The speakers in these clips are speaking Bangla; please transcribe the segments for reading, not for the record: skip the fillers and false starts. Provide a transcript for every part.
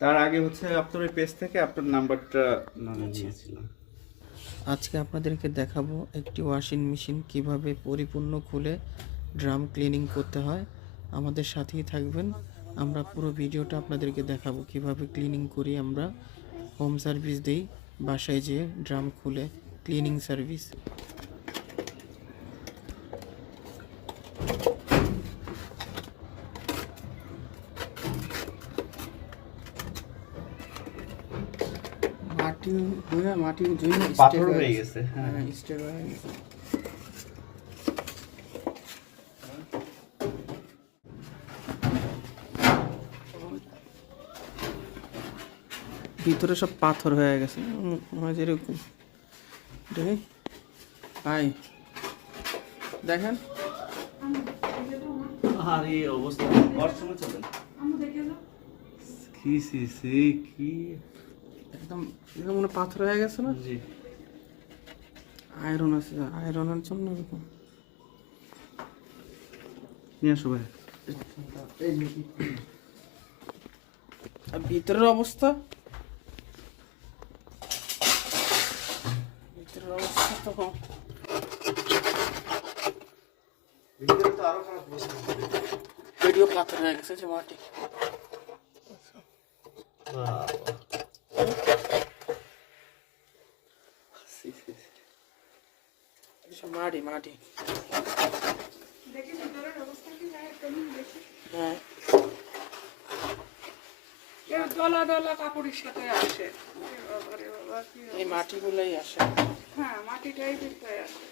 তার আগে হচ্ছে আপনার ওই পেজ থেকে আপনার নাম্বারটা নিয়েছিলাম। আজকে আপনাদেরকে দেখাবো একটি ওয়াশিং মেশিন কিভাবে পরিপূর্ণ খুলে ড্রাম ক্লিনিং করতে হয়। আমাদের সাথেই থাকবেন, আমরা পুরো ভিডিওটা আপনাদেরকে দেখাবো কিভাবে ক্লিনিং করি। আমরা হোম সার্ভিস দেই, বাসায় যেয়ে ড্রাম খুলে ক্লিনিং সার্ভিস। মাটি ধুয়ে মাটি জন্য পাথর হয়ে গেছে। হ্যাঁ, স্টেপ হয়ে গেছে। ভিতরে সব পাথর হয়ে গেছে মাঝে এরকম। দেখি ভাই দেখেন, আর এই অবস্থা ওয়াশরুমে চলেন। কি কি একদম এরকম মনে পাথর হয়ে গেছে না? জি, আয়রন আছে, আয়রনের জন্য এরকম। নিয়ে আসো ভাই। আর ভিতরের অবস্থা, ভিতরের অবস্থা তো ভিতরে তো আরো খারাপ অবস্থা। ভিডিও পাথর হয়ে গেছে যে মাটি। মাটি মাটি হ্যাঁ, দলা দলা কাপড়ের সাথে আসে। এই মাটিগুলোই আসে। হ্যাঁ, মাটিটাই দিতে আসে।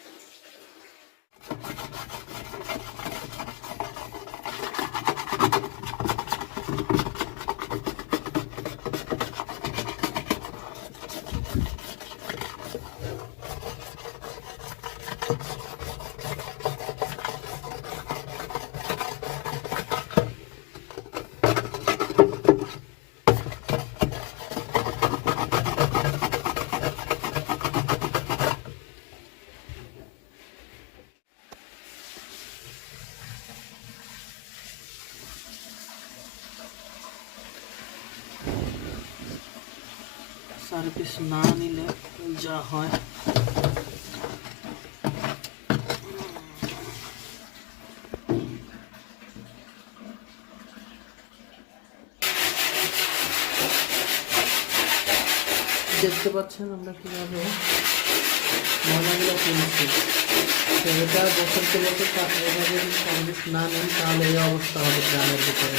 সার্ভিস না নিলে যা হয়। দেখতে পাচ্ছেন আমরা কিভাবে ময়লাগুলো তুলছি। তো এটা বছরকে বছর এভাবে যদি সার্ভিস না নেন তাহলে এই অবস্থা হবে গ্রামের ভিতরে।